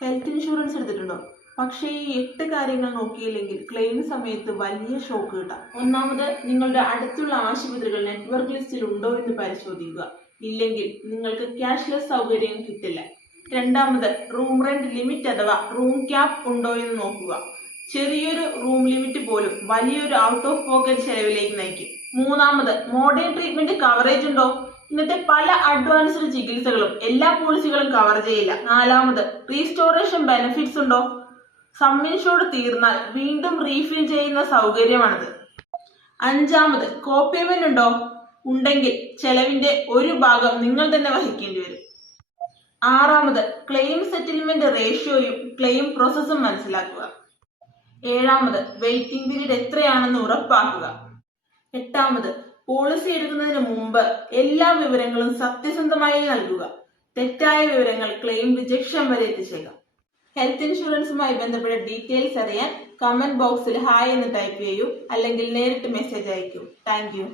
Health insurance എടുത്തിട്ടുണ്ടോ? പക്ഷേ ഈ 8 കാര്യങ്ങൾ നോക്കിയില്ലെങ്കിൽ ക്ലെയിം സമയത്ത് വലിയ ഷോക്ക് കിട്ടാം. ഒന്നാമത്, നിങ്ങളുടെ അടുത്തുള്ള ആശുപത്രികൾ നെറ്റ്വർക്ക് ലിസ്റ്റിൽ ഉണ്ടോ എന്ന് പരിശോധിക്കുക. ഇല്ലെങ്കിൽ നിങ്ങൾക്ക് ക്യാഷ്ലെസ് സൗകര്യം കിട്ടില്ല. രണ്ടാമത്, റൂം റെന്റ് ലിമിറ്റ് അഥവാ റൂം ക്യാപ് ഉണ്ടോ എന്ന് നോക്കുക. ചെറിയൊരു റൂം ലിമിറ്റ് പോലും വലിയൊരു ഔട്ട് ഓഫ് പോക്കറ്റ് ചെലവിലേക്ക് നയിക്കും. മൂന്നാമത്, മോഡേൺ ട്രീറ്റ്മെന്റ് കവറേജ് ഉണ്ടോ? ഇന്നത്തെ പല അഡ്വാൻസ്ഡ് ചികിത്സകളും എല്ലാ പോളിസികളും കവർ ചെയ്യില്ല. നാലാമത്, റീസ്റ്റോറേഷൻ ബെനിഫിറ്റ്സ് ഉണ്ടോ? സം ഇൻഷുർഡ് തീർന്നാൽ വീണ്ടും റീഫിൽ ചെയ്യുന്ന സൗകര്യമാണിത്. അഞ്ചാമത്, കോപേയ്മെന്റ് ഉണ്ടോ? ഉണ്ടെങ്കിൽ ചെലവിന്റെ ഒരു ഭാഗം നിങ്ങൾ തന്നെ വഹിക്കേണ്ടി വരും. ആറാമത്, ക്ലെയിം സെറ്റിൽമെന്റ് റേഷ്യോയും ക്ലെയിം പ്രോസസ്സും മനസ്സിലാക്കുക. ഏഴാമത്, വെയിറ്റിംഗ് പീരീഡ് എത്രയാണെന്ന് ഉറപ്പാക്കുക. എട്ടാമത്, പോളിസി എടുക്കുന്നതിന് മുമ്പ് എല്ലാ വിവരങ്ങളും സത്യസന്ധമായി നൽകുക. തെറ്റായ വിവരങ്ങൾ ക്ലെയിം റിജക്ഷൻ വരെ എത്തിച്ചേക്കാം. ഹെൽത്ത് ഇൻഷുറൻസുമായി ബന്ധപ്പെട്ട ഡീറ്റെയിൽസ് അറിയാൻ കമന്റ് ബോക്സിൽ ഹായ് എന്ന് ടൈപ്പ് ചെയ്യൂ, അല്ലെങ്കിൽ നേരിട്ട് മെസ്സേജ് അയക്കൂ. Thank you.